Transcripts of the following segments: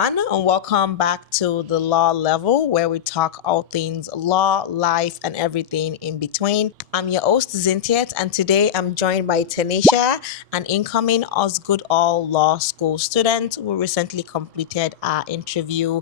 everyone, and welcome back to the Law Level, where we talk all things law, life, and everything in between. I'm your host, Zintiet, and today I'm joined by Tenisha, an incoming Osgoode Hall Law School student who recently completed our interview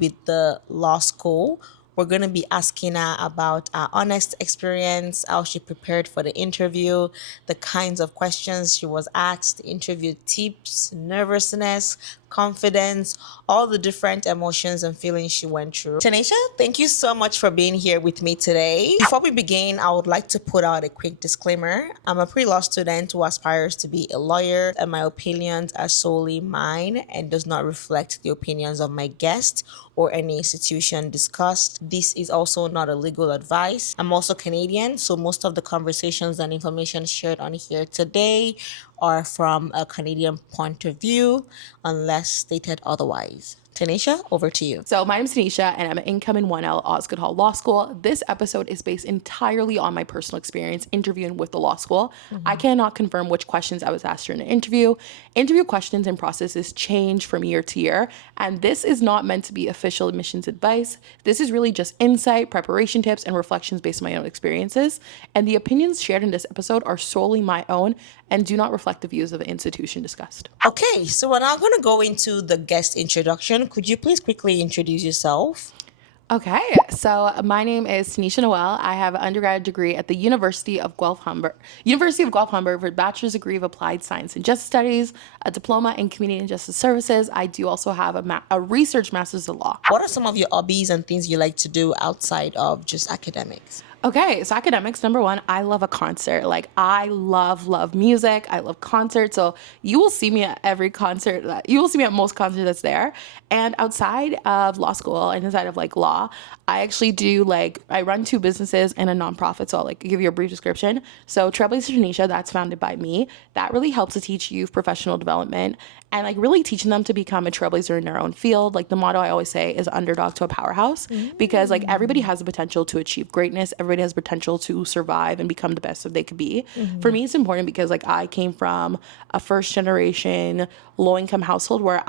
with the law school. We're going to be asking her about her honest experience, how she prepared for the interview, the kinds of questions she was asked, interview tips, nervousness, confidence, all the different emotions and feelings she went through. Tanisha, thank you so much for being here with me today. Before we begin, I would like to put out a quick disclaimer. I'm a pre-law student who aspires to be a lawyer, and my opinions are solely mine and does not reflect the opinions of my guests or any institution discussed. This is also not a legal advice. I'm also Canadian, so most of the conversations and information shared on here today are from a Canadian point of view, unless stated otherwise. Tanisha, over to you. So my name is Tenisha, and I'm an incoming 1L Osgoode Hall Law School. This episode is based entirely on my personal experience interviewing with the law school. I cannot confirm which questions I was asked during an interview. Interview questions and processes change from year to year, and this is not meant to be official admissions advice. This is really just insight, preparation tips, and reflections based on my own experiences. And the opinions shared in this episode are solely my own and do not reflect the views of the institution discussed. Okay, so we're now going to go into the guest introduction. Could you please quickly introduce yourself? Okay, so my name is Tenisha Noel. I have an undergrad degree at the University of Guelph Humber for a bachelor's degree of applied science and justice studies, a diploma in community and justice services. I do also have a research master's of law. What are some of your hobbies and things you like to do outside of just academics? Okay, so academics, number one, I love a concert. Like, I love music. I love concerts. So you will see me at every concert. You will see me at most concerts that's there. And outside of law school and inside of like law, I actually do I run two businesses and a nonprofit. So I'll give you a brief description. So Trailblazer Tenisha, that's founded by me. That really helps to teach youth professional development and really teaching them to become a trailblazer in their own field. Like the motto I always say is underdog to a powerhouse, because everybody has the potential to achieve greatness. Everybody has potential to survive and become the best that they could be. For me, it's important because I came from a first generation low income household where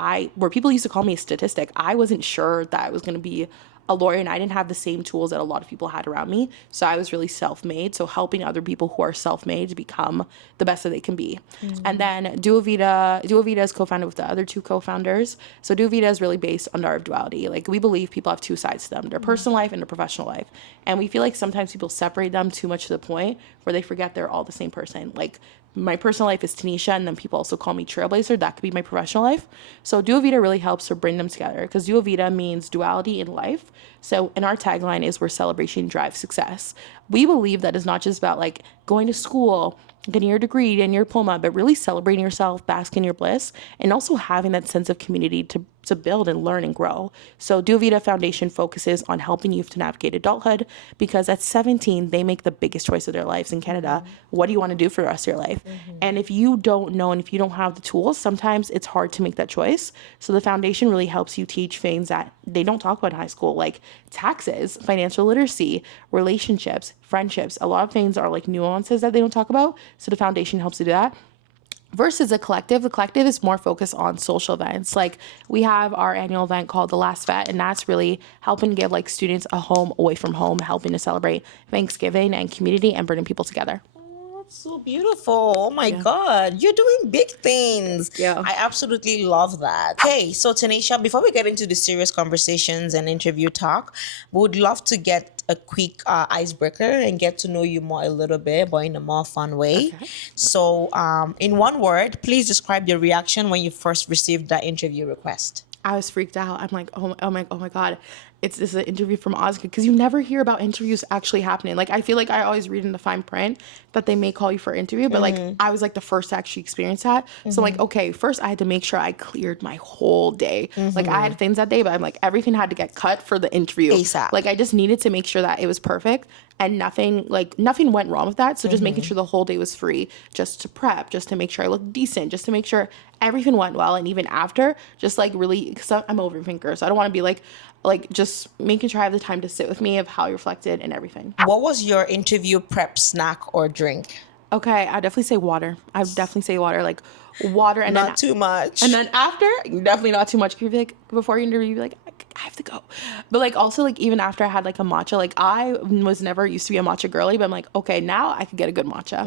people used to call me a statistic. I wasn't sure that I was going to be a lawyer, and I didn't have the same tools that a lot of people had around me. So I was really self-made. So helping other people who are self-made to become the best that they can be. And then Duo Vita is co-founded with the other two co-founders. So Duo Vita is really based on the art of duality. We believe people have two sides to them, their personal life and their professional life. And we feel like sometimes people separate them too much to the point where they forget they're all the same person. My personal life is Tenisha, and then people also call me Trailblazer. That could be my professional life. So Duo Vita really helps to bring them together, because Duo Vita means duality in life. So in our tagline is where celebration drives success. We believe that it's not just about going to school, getting your degree and your diploma, but really celebrating yourself, basking in your bliss, and also having that sense of community to build and learn and grow. So Duo Vita Foundation focuses on helping youth to navigate adulthood, because at 17, they make the biggest choice of their lives in Canada. What do you want to do for the rest of your life? And if you don't know and if you don't have the tools, sometimes it's hard to make that choice. So the foundation really helps you teach things that they don't talk about in high school, like taxes, financial literacy, relationships, friendships. A lot of things are nuances that they don't talk about. So the foundation helps you do that. Versus the collective is more focused on social events. We have our annual event called The Last Vet, and that's really helping give students a home away from home, helping to celebrate Thanksgiving and community and bringing people together. That's so beautiful. Oh my God. You're doing big things. Yeah. I absolutely love that. Okay, so Tanisha, before we get into the serious conversations and interview talk, we would love to get a quick icebreaker and get to know you more a little bit, but in a more fun way. Okay. So, in one word, please describe your reaction when you first received that interview request. I was freaked out. I'm like, oh my God. This is an interview from Osgoode, because you never hear about interviews actually happening. I feel like I always read in the fine print that they may call you for an interview, but I was the first to actually experience that. So okay, first I had to make sure I cleared my whole day. I had things that day, but I'm everything had to get cut for the interview. ASAP. I just needed to make sure that it was perfect, and nothing went wrong with that. So just making sure the whole day was free, just to prep, just to make sure I looked decent, just to make sure everything went well. And even after, just really, because I'm an overthinker, so I don't want to be just making sure I have the time to sit with me of how you reflected and everything. What was your interview prep snack or drink? Okay, I definitely say water. water, and Not too much. then after, definitely not too much. You're like, before your interview, you're like, I have to go. But like also like even after I had like a matcha, like I was never used to be a matcha girly, but I'm like, okay, now I could get a good matcha.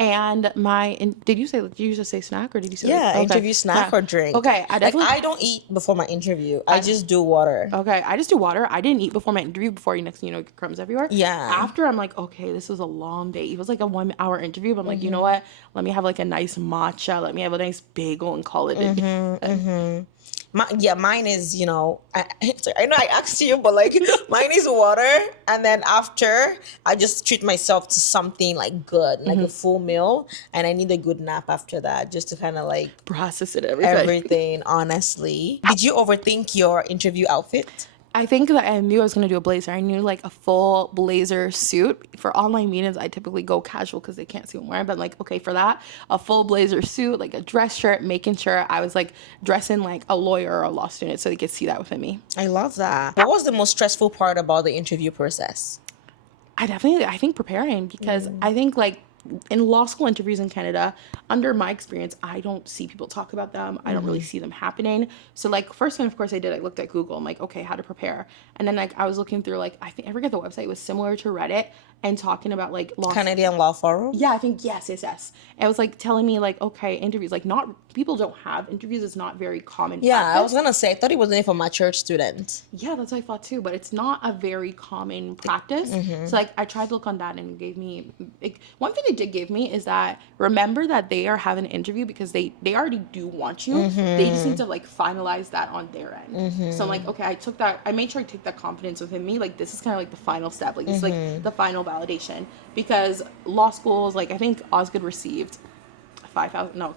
And did you just say snack or did you say Yeah, like, okay, interview snack or drink. Okay, I don't eat before my interview. I just do water. Okay, I just do water. I didn't eat before my interview. Before you next, get crumbs everywhere. Yeah. After, I'm like, okay, this was a long day. It was like a 1 hour interview. But I'm like, you know what? Let me have like a nice matcha. Let me have a nice bagel and call it a day. Mine is, I know I asked you, but like mine is water. And then after, I just treat myself to something like good, like a full meal. And I need a good nap after that just to kind of like Process it, everything, honestly. Did you overthink your interview outfit? I think that I knew I was going to do a blazer. I knew like a full blazer suit. For online meetings, I typically go casual because they can't see what I'm wearing. But like, okay, for that, a full blazer suit, like a dress shirt, making sure I was like dressing like a lawyer or a law student so they could see that within me. I love that. What was the most stressful part about the interview process? I think preparing, because I think like in law school interviews in Canada, under my experience, I don't see people talk about them. I don't really see them happening. So like first one, of course I did, I looked at Google. I'm like, okay, how to prepare. And then like I was looking through like, I forget the website, was similar to Reddit and talking about like law. Canadian Law Forum? Yeah, I think yes. It was like telling me like, okay, interviews, like not, people don't have interviews. It's not very common Yeah, practice. I was gonna say, I thought it was only for mature students. Yeah, that's what I thought too, but it's not a very common practice. So like I tried to look on that and it gave me, like, one thing it did give me is that remember that they are having an interview because they already do want you. They just need to like finalize that on their end. So I'm like, okay, I made sure I took that confidence within me. Like this is kind of like the final step. Like this is like the final validation, because law schools, like I think Osgoode received 5,000, no,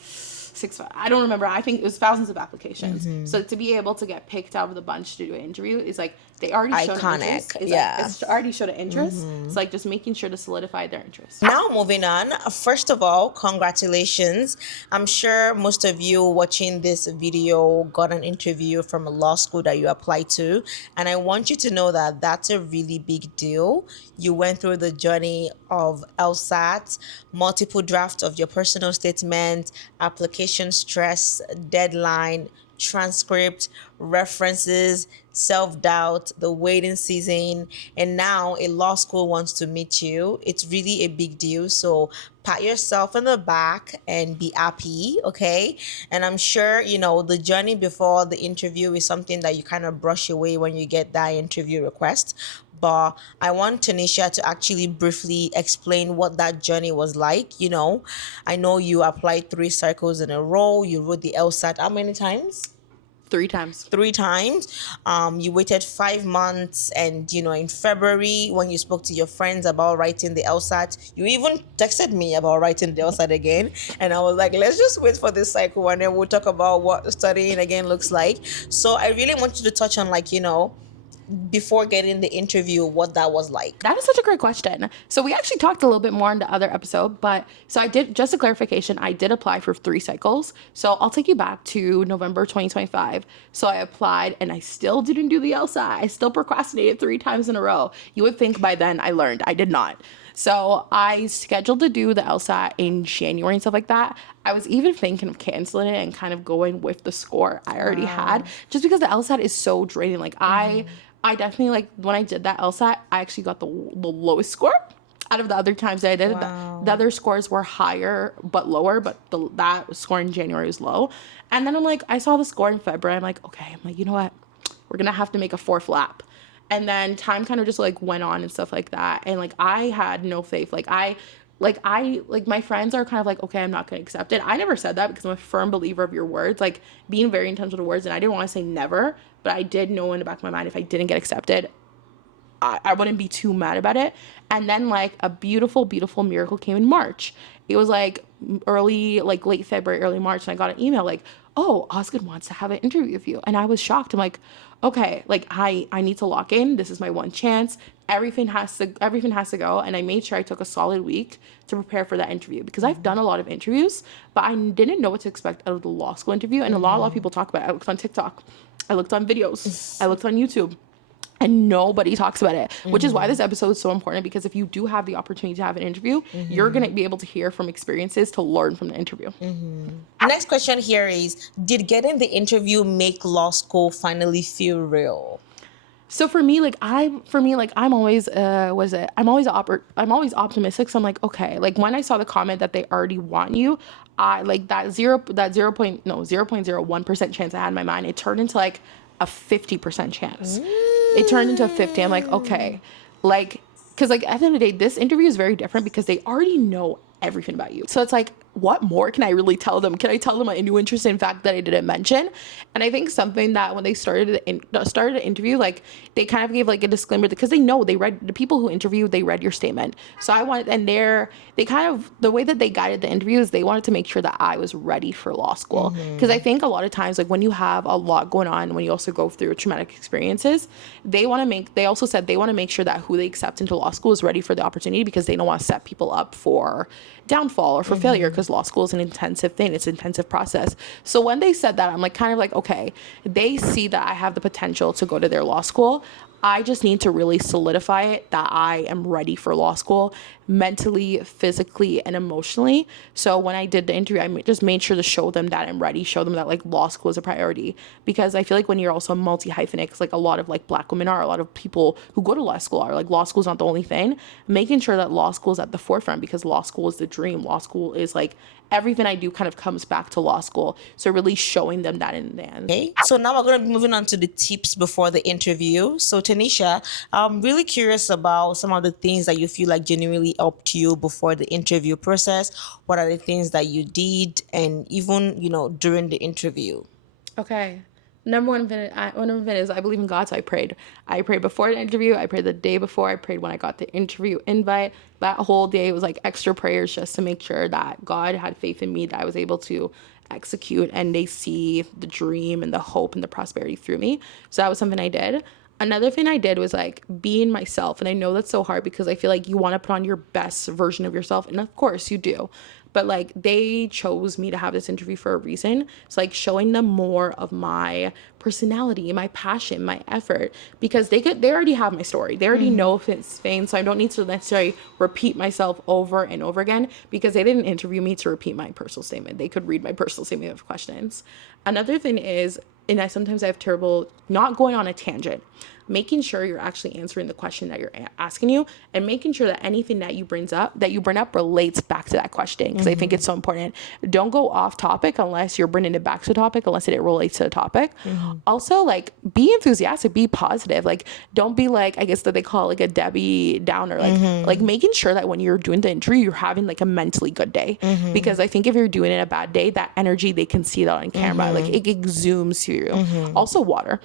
6, I don't remember. I think it was thousands of applications. So to be able to get picked out of the bunch to do an interview is like, they already showed an interest. It's already showed an interest. It's like just making sure to solidify their interest. Now moving on. First of all, congratulations. I'm sure most of you watching this video got an interview from a law school that you applied to. And I want you to know that that's a really big deal. You went through the journey of LSAT, multiple drafts of your personal statement, application stress, deadline, transcript, references, self-doubt, the waiting season, and now a law school wants to meet you. It's really a big deal. So pat yourself in the back and be happy, okay? And I'm sure, the journey before the interview is something that you kind of brush away when you get that interview request. But I want Tenisha to actually briefly explain what that journey was like. I know you applied 3 cycles in a row. You wrote the LSAT how many times? 3 times. 3 times. You waited 5 months, and in February, when you spoke to your friends about writing the LSAT, you even texted me about writing the LSAT again, and I was like, let's just wait for this cycle and then we'll talk about what studying again looks like. So I really want you to touch on, like, before getting the interview, what that was like. That is such a great question. So we actually talked a little bit more in the other episode, but so I did, just a clarification, I did apply for 3 cycles. So I'll take you back to November 2025. So I applied and I still didn't do the LSAT. I still procrastinated 3 times in a row. You would think by then I learned. I did not. So I scheduled to do the LSAT in January and stuff like that. I was even thinking of canceling it and kind of going with the score I already had, just because the LSAT is so draining. Like I definitely, like, when I did that LSAT, I actually got the lowest score out of the other times that I did it. The other scores were higher but lower, but that score in January was low. And then I'm like, I saw the score in February. I'm like, okay, you know what? We're going to have to make a 4th lap. And then time kind of just like went on and stuff like that. And like, I had no faith. My friends are kind of like, okay, I'm not going to accept it. I never said that because I'm a firm believer of your words, like being very intentional with words. And I didn't want to say never, but I did know in the back of my mind, if I didn't get accepted, I wouldn't be too mad about it. And then like a beautiful, beautiful miracle came in March. It was like late February, early March. And I got an email like, oh, Osgoode wants to have an interview with you. And I was shocked. I'm like, okay, like I need to lock in. This is my one chance. Everything has to go. And I made sure I took a solid week to prepare for that interview, because I've done a lot of interviews, but I didn't know what to expect out of the law school interview. And a lot of people talk about it. I looked on TikTok. I looked on videos. I looked on YouTube. and nobody talks about it, which is why this episode is so important, because if you do have the opportunity to have an interview, you're going to be able to hear from experiences to learn from the interview. Next question here is, did getting the interview make law school finally feel real? So for me, I'm always I'm always optimistic. So I'm like, okay, like when I saw the comment that they already want you, I like that 0.01% chance I had in my mind, it turned into like a 50% chance. It turned into a 50. I'm like, okay, like, because like at the end of the day, this interview is very different because they already know everything about you. So it's like, what more can I really tell them? Can I tell them a new interesting fact that I didn't mention? And I think something that when they started the interview, like they kind of gave like a disclaimer because they know they read the people who interviewed, they read your statement. So I wanted, and they kind of, the way that they guided the interview is they wanted to make sure that I was ready for law school. Because I think a lot of times, like when you have a lot going on, when you also go through traumatic experiences, they also said they want to make sure that who they accept into law school is ready for the opportunity, because they don't want to set people up for downfall or for failure, because law school is an intensive thing. It's an intensive process. So when they said that, I'm like kind of like, okay, they see that I have the potential to go to their law school. I just need to really solidify it that I am ready for law school mentally, physically, and emotionally. So when I did the interview, I just made sure to show them that I'm ready, show them that like law school is a priority. Because I feel like when you're also multi-hyphenate, because like a lot of like Black women are, a lot of people who go to law school are, like law school is not the only thing, making sure that law school is at the forefront, because law school is the dream. Law school is like everything I do kind of comes back to law school. So really showing them that in advance. Okay, so now we're going to be moving on to the tips before the interview. So Tanisha, I'm really curious about some of the things that you feel like genuinely helped you before the interview process. What are the things that you did, and even, during the interview? Okay. Number one thing is I believe in God, so I prayed. I prayed before the interview. I prayed the day before. I prayed when I got the interview invite. That whole day was like extra prayers just to make sure that God had faith in me, that I was able to execute, and they see the dream and the hope and the prosperity through me. So that was something I did. Another thing I did was like being myself. And I know that's so hard because I feel like you want to put on your best version of yourself. And of course you do. But like they chose me to have this interview for a reason. It's like showing them more of my personality, my passion, my effort, because they already have my story. They already know if it's Spain. So I don't need to necessarily repeat myself over and over again, because they didn't interview me to repeat my personal statement. They could read my personal statement of questions. Another thing is, and sometimes I have trouble not going on a tangent, making sure you're actually answering the question that you're asking you, and making sure that anything that you bring up relates back to that question, because I think it's so important. Don't go off topic unless you're bringing it back to the topic, unless it relates to the topic. Also, like, be enthusiastic, be positive. Like, don't be like, I guess that they call it like a Debbie Downer, like making sure that when you're doing the interview, you're having like a mentally good day, because I think if you're doing it a bad day, that energy, they can see that on camera, like it exudes to you. Also, water.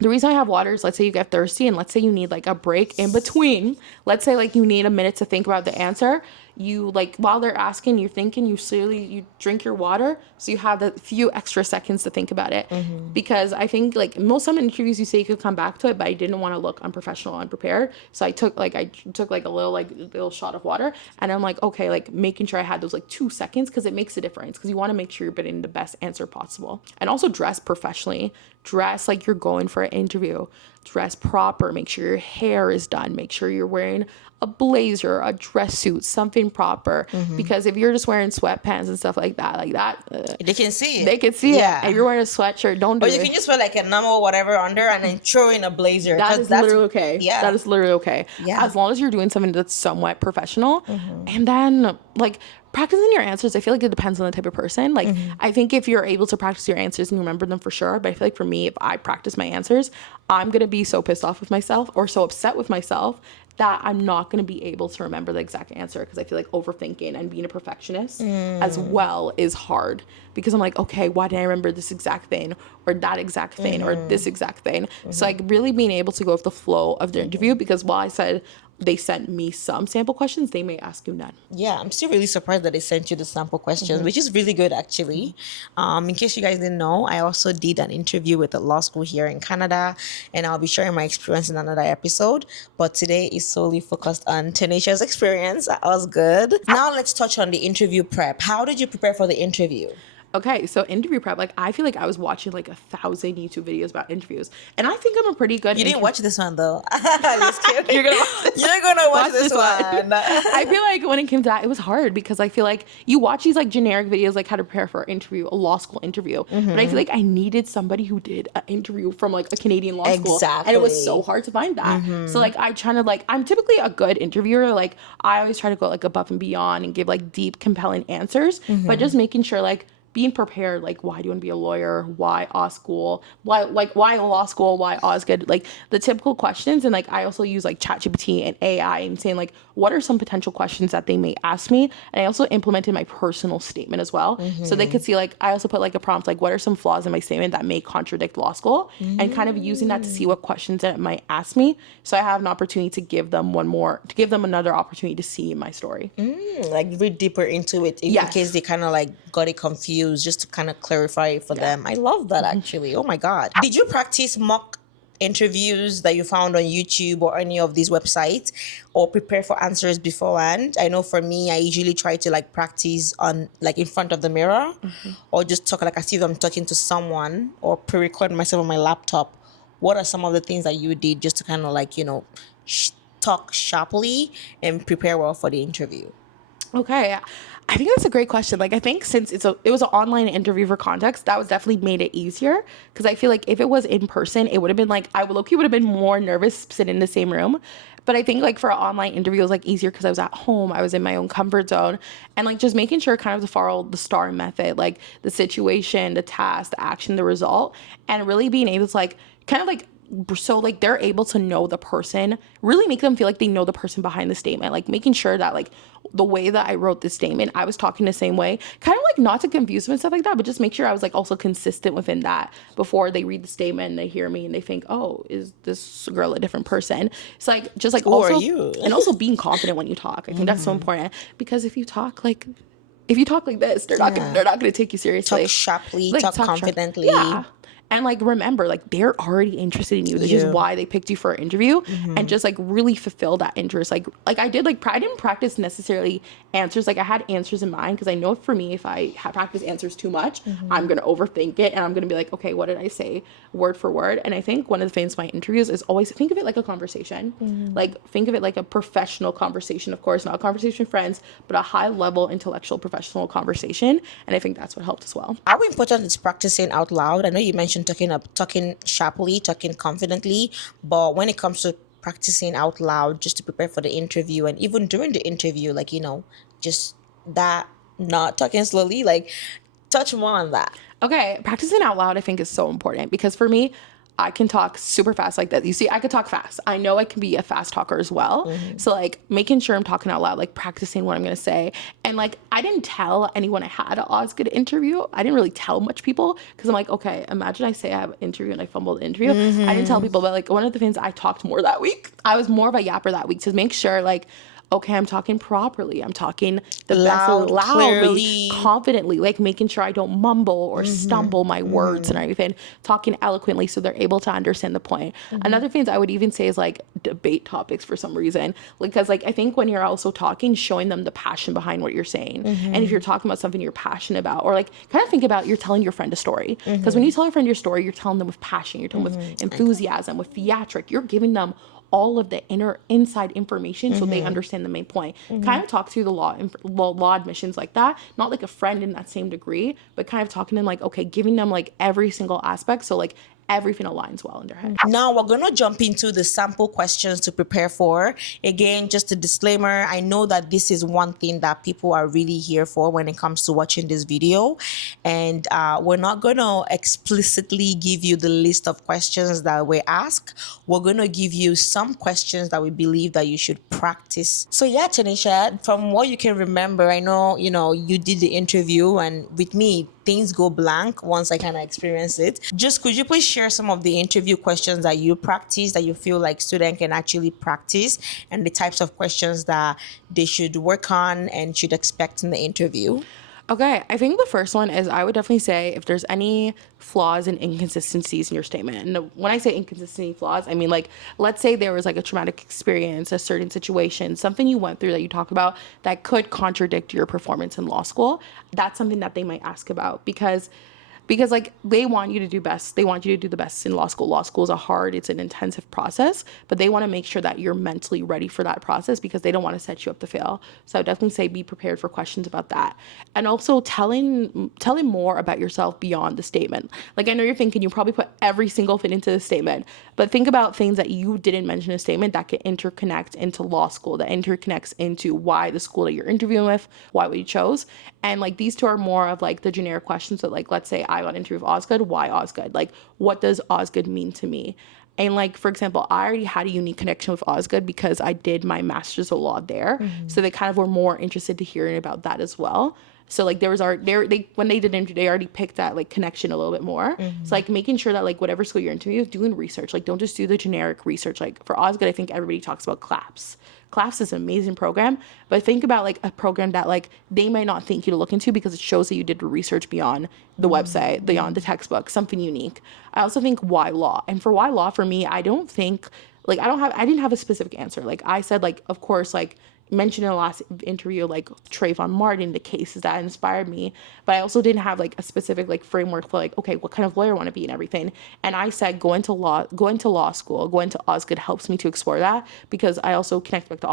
The reason I have water is, let's say you get thirsty and let's say you need like a break in between. Let's say like you need a minute to think about the answer. You like, while they're asking, you're thinking, you drink your water, so you have a few extra seconds to think about it. Because I think like some interviews you say you could come back to it, but I didn't want to look unprofessional, unprepared. So I took like a little shot of water, and I'm like, okay, like making sure I had those like 2 seconds, because it makes a difference, because you want to make sure you're getting the best answer possible. And also dress professionally. Dress like you're going for an interview. Dress proper. Make sure your hair is done. Make sure you're wearing a blazer, a dress suit, something proper. Because if you're just wearing sweatpants and stuff like that, They can see it. they can see it. And you're wearing a sweatshirt, don't do Or it. you can just wear like a normal whatever under and then throw in a blazer. That is literally okay. Yeah. That is literally okay. Yeah. As long as you're doing something that's somewhat professional. And then like practicing your answers, I feel like it depends on the type of person. Like I think if you're able to practice your answers and remember them for sure, but I feel like for me, if I practice my answers, I'm going to be so pissed off with myself or so upset with myself that I'm not going to be able to remember the exact answer, because I feel like overthinking and being a perfectionist as well is hard, because I'm like, okay, why didn't I remember this exact thing or that exact thing or this exact thing? So like really being able to go with the flow of the interview, because while I said they sent me some sample questions, they may ask you none. Yeah, I'm still really surprised that they sent you the sample questions, which is really good actually. In case you guys didn't know, I also did an interview with a law school here in Canada, and I'll be sharing my experience in another episode. But today is solely focused on Tenisha's experience at Osgoode. Now let's touch on the interview prep. How did you prepare for the interview? Okay, so interview prep, like I feel like I was watching like 1,000 YouTube videos about interviews, and I think I'm a pretty good You didn't interview. watch this one though. Just kidding. You're gonna watch this one. You're gonna watch Watch this this one. one. I feel like when it came to that, it was hard because I feel like you watch these like generic videos like how to prepare for an interview, a law school interview. But I feel like I needed somebody who did an interview from like a Canadian law school. And it was so Exactly. hard to find that. So like I try to like I'm typically a good interviewer. Like I always try to go like above and beyond and give like deep, compelling answers. But just making sure like being prepared, like why do you want to be a lawyer, why school, why law school, why Osgoode, like the typical questions. And like I also use like ChatGPT and AI and saying like what are some potential questions that they may ask me. And I also implemented my personal statement as well, so they could see like I also put like a prompt like what are some flaws in my statement that may contradict law school, and kind of using that to see what questions that it might ask me, so I have an opportunity to give them another opportunity to see my story. Like read deeper into it in Yes. case they kind of like got it confused, just to kind of clarify it for them. I love that actually. Oh my God. Did you practice mock interviews that you found on YouTube or any of these websites, or prepare for answers beforehand? I know for me, I usually try to like practice on like in front of the mirror, or just talk like as if I'm talking to someone, or pre-record myself on my laptop. What are some of the things that you did just to kind of like, talk sharply and prepare well for the interview? Okay. I think that's a great question. Like I think since it was an online interview for context, that was definitely made it easier, because I feel like if it was in person, it would have been like I would low-key would have been more nervous sitting in the same room. But I think like for an online interview it was like easier because I was at home, I was in my own comfort zone, and like just making sure kind of to follow the STAR method, like the situation, the task, the action, the result, and really being able to like kind of like so like they're able to know the person, really make them feel like they know the person behind the statement, like making sure that like the way that I wrote this statement, I was talking the same way, kind of like not to confuse them and stuff like that, but just make sure I was like also consistent within that before they read the statement and they hear me and they think, oh, is this girl a different person? It's like just like Who are also you? and also being confident when you talk. I think that's so important, because if you talk like this, Yeah. they're not gonna take you seriously. Talk sharply, Like talk talk sharp. confidently. Yeah. And like remember, like they're already interested in you. That's just You. why they picked you for an interview, and just like really fulfill that interest. Like I did like I didn't practice necessarily answers. Like I had answers in mind, because I know for me if I practice answers too much, I'm gonna overthink it and I'm gonna be like, okay, what did I say word for word? And I think one of the things my interviews is always think of it like a conversation. Like think of it like a professional conversation, of course, not a conversation with friends, but a high level intellectual professional conversation. And I think that's what helped as well. How important is practicing out loud? I know you mentioned talking sharply, talking confidently, but when it comes to practicing out loud just to prepare for the interview, and even during the interview, like just that, not talking slowly, like touch more on that. Okay, practicing out loud I think is so important, because for me, I can talk super fast like that. You see, I could talk fast. I know I can be a fast talker as well. So like making sure I'm talking out loud, like practicing what I'm gonna say. And like I didn't tell anyone I had an Osgoode interview. I didn't really tell much people, because I'm like, okay, imagine I say I have an interview and I fumbled the interview. I didn't tell people, but like one of the things I talked more that week. I was more of a yapper that week to make sure like, okay, I'm talking properly. I'm talking the best, Loud, loudly, clearly. confidently, like making sure I don't mumble or stumble my words and everything, talking eloquently so they're able to understand the point. Another thing I would even say is like debate topics for some reason, because like I think when you're also talking, showing them the passion behind what you're saying. And if you're talking about something you're passionate about, or like kind of think about you're telling your friend a story, because when you tell your friend your story, you're telling them with passion, you're telling them with enthusiasm, with theatric, you're giving them all of the inside information so they understand the main point. Kind of talk through the law admissions like that, not like a friend in that same degree, but kind of talking to them like, okay, giving them like every single aspect so like everything aligns well in their head. Now we're going to jump into the sample questions to prepare for. Again, just a disclaimer, I know that this is one thing that people are really here for when it comes to watching this video, and we're not going to explicitly give you the list of questions that we ask. We're going to give you some questions that we believe that you should practice. So yeah, Tenisha, from what you can remember, I know you did the interview, and with me things go blank once I kind of experience it. Just could you please share some of the interview questions that you practice, that you feel like students can actually practice, and the types of questions that they should work on and should expect in the interview? Okay, I think the first one is I would definitely say if there's any flaws and inconsistencies in your statement. And when I say inconsistency flaws, I mean like let's say there was like a traumatic experience, a certain situation, something you went through that you talk about that could contradict your performance in law school. That's something that they might ask about because like they want you to do best. They want you to do the best in law school. Law school is a hard, it's an intensive process, but they want to make sure that you're mentally ready for that process because they don't want to set you up to fail. So I would definitely say be prepared for questions about that. And also telling more about yourself beyond the statement. Like I know you're thinking you probably put every single thing into the statement, but think about things that you didn't mention in a statement that can interconnect into law school, that interconnects into why the school that you're interviewing with, why what you chose. And like these two are more of like the generic questions. So like let's say I got an interview with Osgoode. Why Osgoode? Like what does Osgoode mean to me? And like for example, I already had a unique connection with Osgoode because I did my master's of law there. So they kind of were more interested to hearing about that as well. So like there was our they when they did interview, they already picked that like connection a little bit more. So like making sure that like whatever school you're interviewing, doing research. Like don't just do the generic research. Like for Osgoode, I think everybody talks about CLAPS. CLAPS is an amazing program, but think about like a program that like they might not think you to look into because it shows that you did research beyond the website, beyond the textbook, something unique. I also think why law, and for why law for me, I don't think like I didn't have a specific answer. Like I said, like of course, like mentioned in the last interview, like Trayvon Martin, the cases that inspired me, but I also didn't have like a specific like framework for like, okay, what kind of lawyer I want to be and everything. And I said, going to law school, going to Osgoode helps me to explore that because I also connect back to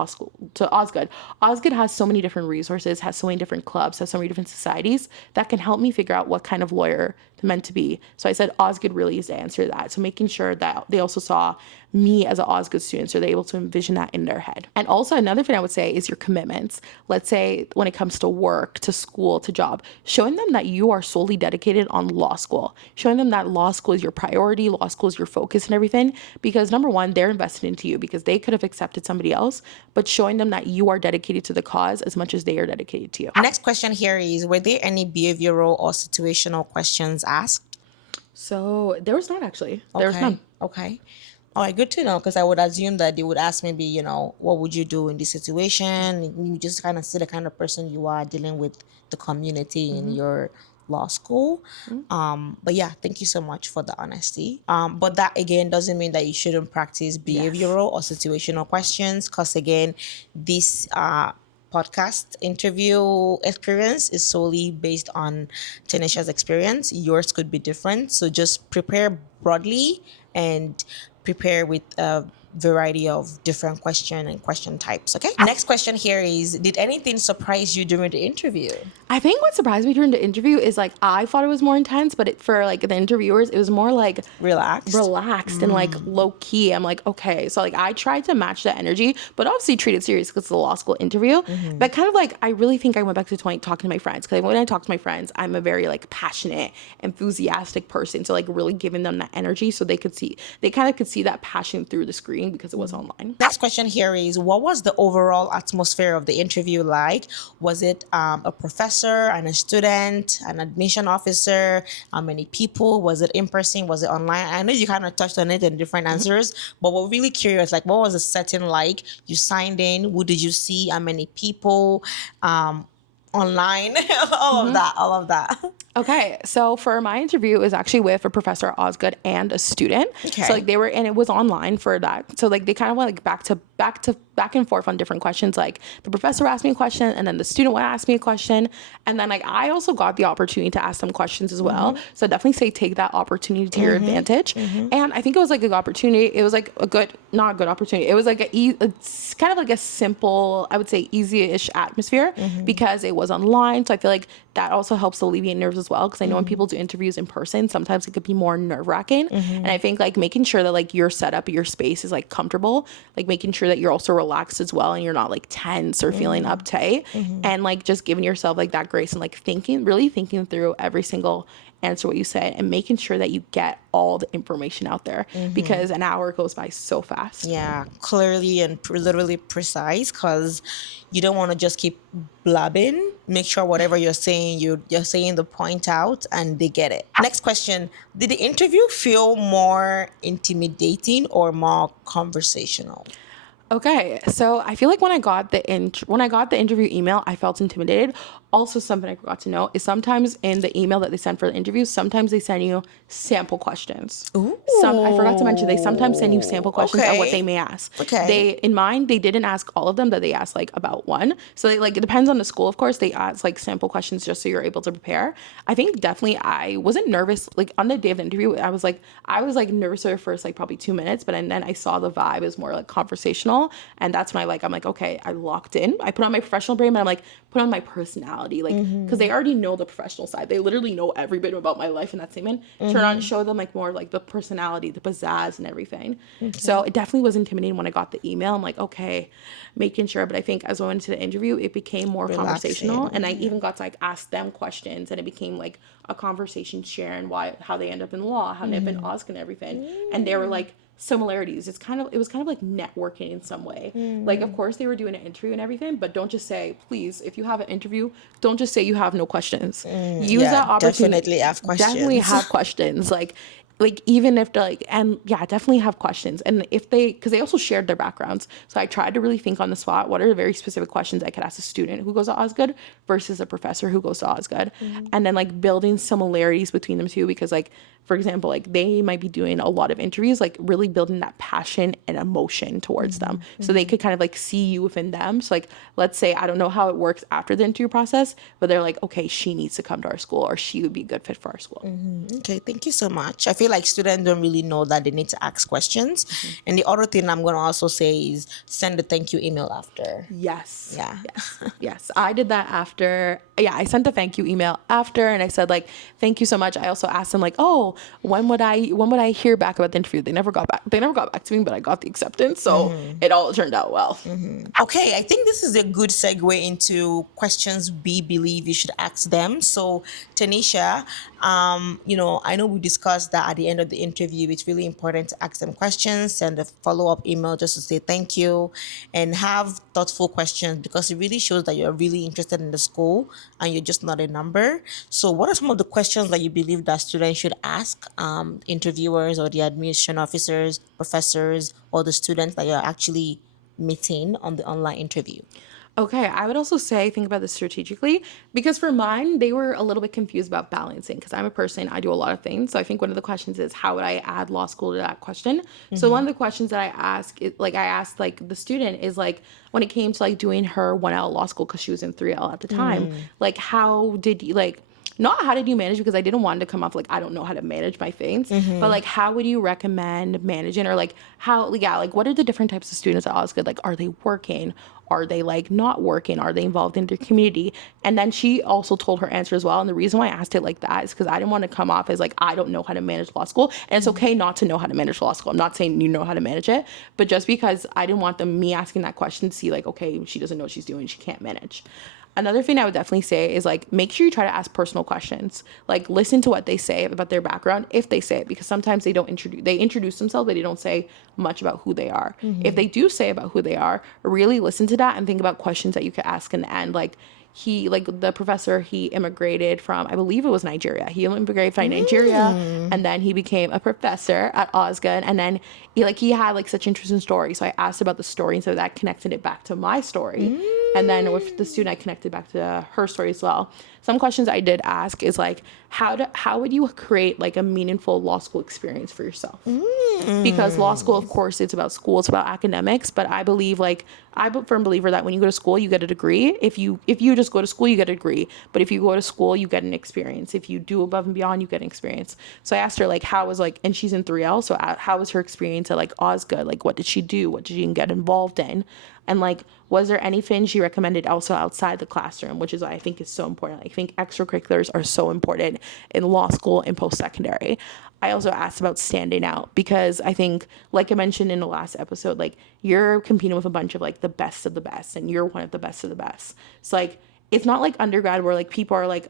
Osgoode. Osgoode has so many different resources, has so many different clubs, has so many different societies that can help me figure out what kind of lawyer I'm meant to be. So I said Osgoode really is the answer to that. So making sure that they also saw me as an Osgoode student, so they're able to envision that in their head. And also another thing I would say is your commitments. Let's say when it comes to work, to school, to job, showing them that you are solely dedicated on law school, showing them that law school is your priority, law school is your focus and everything. Because number one, they're invested into you because they could have accepted somebody else, but showing them that you are dedicated to the cause as much as they are dedicated to you. Next question here is, were there any behavioral or situational questions asked? So there was none actually. There was none. Okay. All right, good to know because I would assume that they would ask maybe, what would you do in this situation? You just kind of see the kind of person you are dealing with the community in your law school. But yeah, thank you so much for the honesty. But that again doesn't mean that you shouldn't practice behavioral or situational questions because again, this podcast interview experience is solely based on Tenisha's experience. Yours could be different. So just prepare broadly and prepare with a variety of different question and question types. Okay. Next question here is, did anything surprise you during the interview? I think what surprised me during the interview is like I thought it was more intense, but for like the interviewers, it was more like Relaxed. and like low key. I'm like, okay. So like I tried to match that energy, but obviously treat it serious because it's a law school interview. But kind of like I really think I went back to 20 talking to my friends because when I talk to my friends, I'm a very like passionate, enthusiastic person. So like really giving them that energy so they kind of could see that passion through the screen because it was online. Next question here is, what was the overall atmosphere of the interview like? Was it a professor and a student, an admission officer? How many people? Was it in person? Was it online? I know you kind of touched on it in different answers, but we're really curious, like what was the setting like? You signed in, who did you see? How many people? Online, all of that. Okay, so for my interview, it was actually with a professor at Osgoode and a student. Okay. So like they were, and it was online for that. So like they kind of went like back and forth on different questions. Like the professor asked me a question, and then the student would ask me a question, and then like I also got the opportunity to ask them questions as well. So definitely say take that opportunity to your advantage. And I think it was like a good opportunity. It was like a good, not a good opportunity. It was like it's kind of like a simple, I would say easy-ish atmosphere because it was online. So I feel like that also helps alleviate nerves as well because I know when people do interviews in person, sometimes it could be more nerve-wracking. And I think like making sure that like your setup, your space is like comfortable, like making sure that you're also relaxed as well and you're not like tense or feeling uptight, and like just giving yourself like that grace and like really thinking through every single answer what you said and making sure that you get all the information out there because an hour goes by so fast. Yeah, clearly and literally precise because you don't want to just keep blabbing. Make sure whatever you're saying, you're saying the point out and they get it. Next question. Did the interview feel more intimidating or more conversational? Okay, so I feel like when I got the interview email, I felt intimidated. Also, something I forgot to note is sometimes in the email that they send for the interview, sometimes they send you sample questions. Some I forgot to mention they sometimes send you Ooh, sample questions of what they okay. may ask. Okay. They in mine they didn't ask all of them, but they asked like about one. So they like it depends on the school, of course. They ask like sample questions just so you're able to prepare. I think definitely I wasn't nervous like on the day of the interview. I was like nervous for the first like probably 2 minutes, but and then I saw the vibe is more like conversational, and that's my like I'm like okay, I locked in. I put on my professional brain, but I'm like put on my personality, like because they already know the professional side. They literally know every bit about my life in that statement. Show them like more like the personality, the pizzazz, and everything. So Okay. it definitely was intimidating when I got the email. I'm like okay, making sure. But I think as I went into the interview, it became more conversational, Relaxing. and I Yeah. even got to like ask them questions, and it became like a conversation sharing why how they end up in law, how they end up in OSC and everything. And they were like similarities. It was kind of like networking in some way. Like of course they were doing an interview and everything, but don't just say, please, if you have an interview, don't just say you have no questions. Use Yeah, that opportunity. definitely have Definitely questions. have questions. Like even if they're like and yeah, definitely have questions. And if they because they also shared their backgrounds. So I tried to really think on the spot what are the very specific questions I could ask a student who goes to Osgoode versus a professor who goes to Osgoode. And then like building similarities between them too, because like for example, like they might be doing a lot of interviews, like really building that passion and emotion towards them. So they could kind of like see you within them. So like let's say I don't know how it works after the interview process, but they're like, okay, she needs to come to our school or she would be a good fit for our school. Okay, thank you so much. I feel like students don't really know that they need to ask questions. And the other thing I'm going to also say is send a thank you email after. Yes. Yeah. Yes. Yes. I did that after. Yeah, I sent a thank you email after and I said like, thank you so much. I also asked them like, "Oh, when would I hear back about the interview?" They never got back. They never got back to me, but I got the acceptance. So, it all turned out well. Okay, I think this is a good segue into questions we believe you should ask them. So, Tanisha, I know we discussed that at the end of the interview, it's really important to ask them questions, send a follow up email just to say thank you, and have thoughtful questions because it really shows that you're really interested in the school and you're just not a number. So, what are some of the questions that you believe that students should ask interviewers or the admission officers, professors, or the students that you're actually meeting on the online interview? Okay, I would also say think about this strategically because for mine, they were a little bit confused about balancing because I'm a person, I do a lot of things. So I think one of the questions is how would I add law school to that question? So one of the questions that I ask is like I asked like the student is like when it came to like doing her 1L law school because she was in 3L at the time, like how did you like not how did you manage because I didn't want to come off like I don't know how to manage my things, but like how would you recommend managing or like how yeah like what are the different types of students at Osgoode? Like are they working? Are they like not working? Are they involved in their community? And then she also told her answer as well. And the reason why I asked it like that is because I didn't want to come off as like I don't know how to manage law school. And it's okay not to know how to manage law school. I'm not saying you know how to manage it, but just because I didn't want them me asking that question to see like okay she doesn't know what she's doing, she can't manage. Another thing I would definitely say is like make sure you try to ask personal questions. Like listen to what they say about their background if they say it because sometimes they introduce themselves but they don't say much about who they are. If they do say about who they are, really listen to that and think about questions that you could ask in the end like he like the professor he immigrated from I believe it was Nigeria. He immigrated from Nigeria and then he became a professor at Osgoode and then he had like such interesting stories. So I asked about the story and so that connected it back to my story. And then with the student I connected back to her story as well. Some questions I did ask is like how would you create like a meaningful law school experience for yourself? Because law school of course it's about school, it's about academics, but I believe like I'm a firm believer that when you go to school you get a degree. If you just go to school you get a degree, but if you go to school you get an experience. If you do above and beyond you get an experience. So I asked her like how was like and she's in 3L, so how was her experience at like Osgoode? Like what did she do, what did she get involved in, and like was there anything she recommended also outside the classroom, which is what I think is so important. I think extracurriculars are so important in law school and post-secondary. I also asked about standing out because I think, like I mentioned in the last episode, like you're competing with a bunch of like the best of the best and you're one of the best of the best. So like it's not like undergrad where like people are like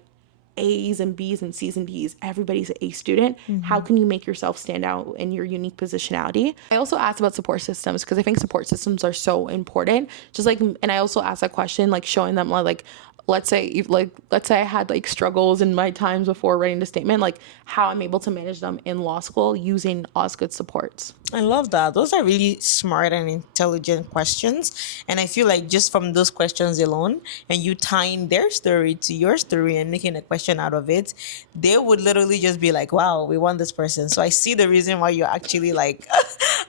A's and B's and C's and D's. Everybody's an A student. How can you make yourself stand out in your unique positionality? I also asked about support systems because I think support systems are so important. Just like, and I also asked that question, like showing them like let's say if, like let's say I had like struggles in my times before writing the statement, like how I'm able to manage them in law school using Osgoode supports. I love that. Those are really smart and intelligent questions. And I feel like just from those questions alone, and you tying their story to your story and making a question out of it, they would literally just be like, wow, we want this person. So I see the reason why you're actually like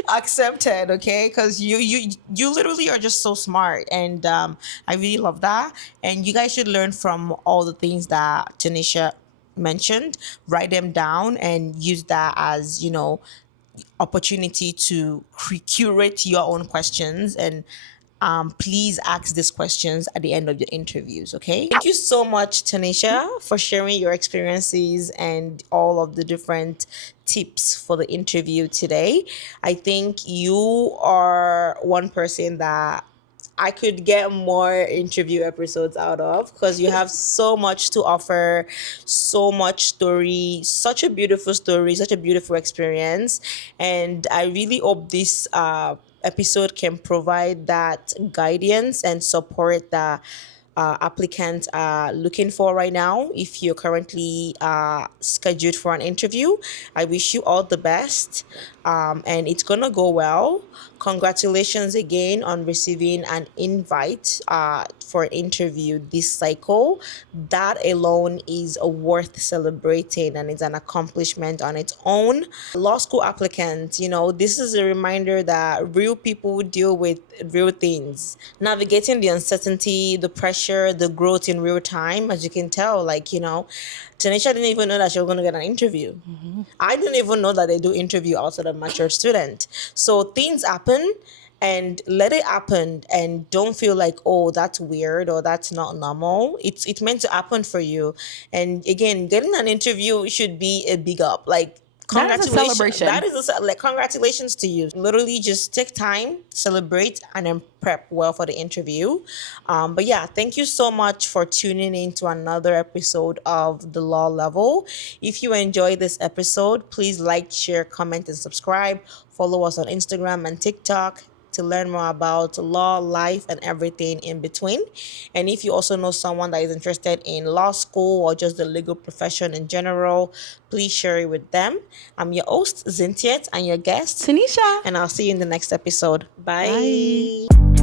accepted, okay? Because you literally are just so smart. And I really love that. And you guys should learn from all the things that Tanisha mentioned, write them down and use that as, opportunity to curate your own questions and please ask these questions at the end of your interviews. Okay, thank you so much, Tanisha, for sharing your experiences and all of the different tips for the interview today. I think you are one person that I could get more interview episodes out of because you have so much to offer, so much story, such a beautiful story, such a beautiful experience. And I really hope this episode can provide that guidance and support that applicants are looking for right now. If you're currently scheduled for an interview, I wish you all the best, and it's gonna go well. Congratulations again on receiving an invite for an interview this cycle. That alone is worth celebrating and it's an accomplishment on its own. Law school applicants, this is a reminder that real people deal with real things, navigating the uncertainty, the pressure, the growth in real time. As you can tell, Tanisha didn't even know that she was going to get an interview. I didn't even know that they do interview outside of mature student. So things happen and let it happen and don't feel like, oh, that's weird or that's not normal. It's meant to happen for you. And again, getting an interview should be a big up. Like, That is a congratulations. celebration. That is like congratulations to you. Literally just take time, celebrate, and then prep well for the interview. But yeah, thank you so much for tuning in to another episode of The Law Level. If you enjoyed this episode, please like, share, comment, and subscribe. Follow us on Instagram and TikTok to learn more about law, life, and everything in between. And if you also know someone that is interested in law school or just the legal profession in general, please share it with them. I'm your host, Zintiet, and your guest, Tanisha. and I'll see you in the next episode. Bye. Bye.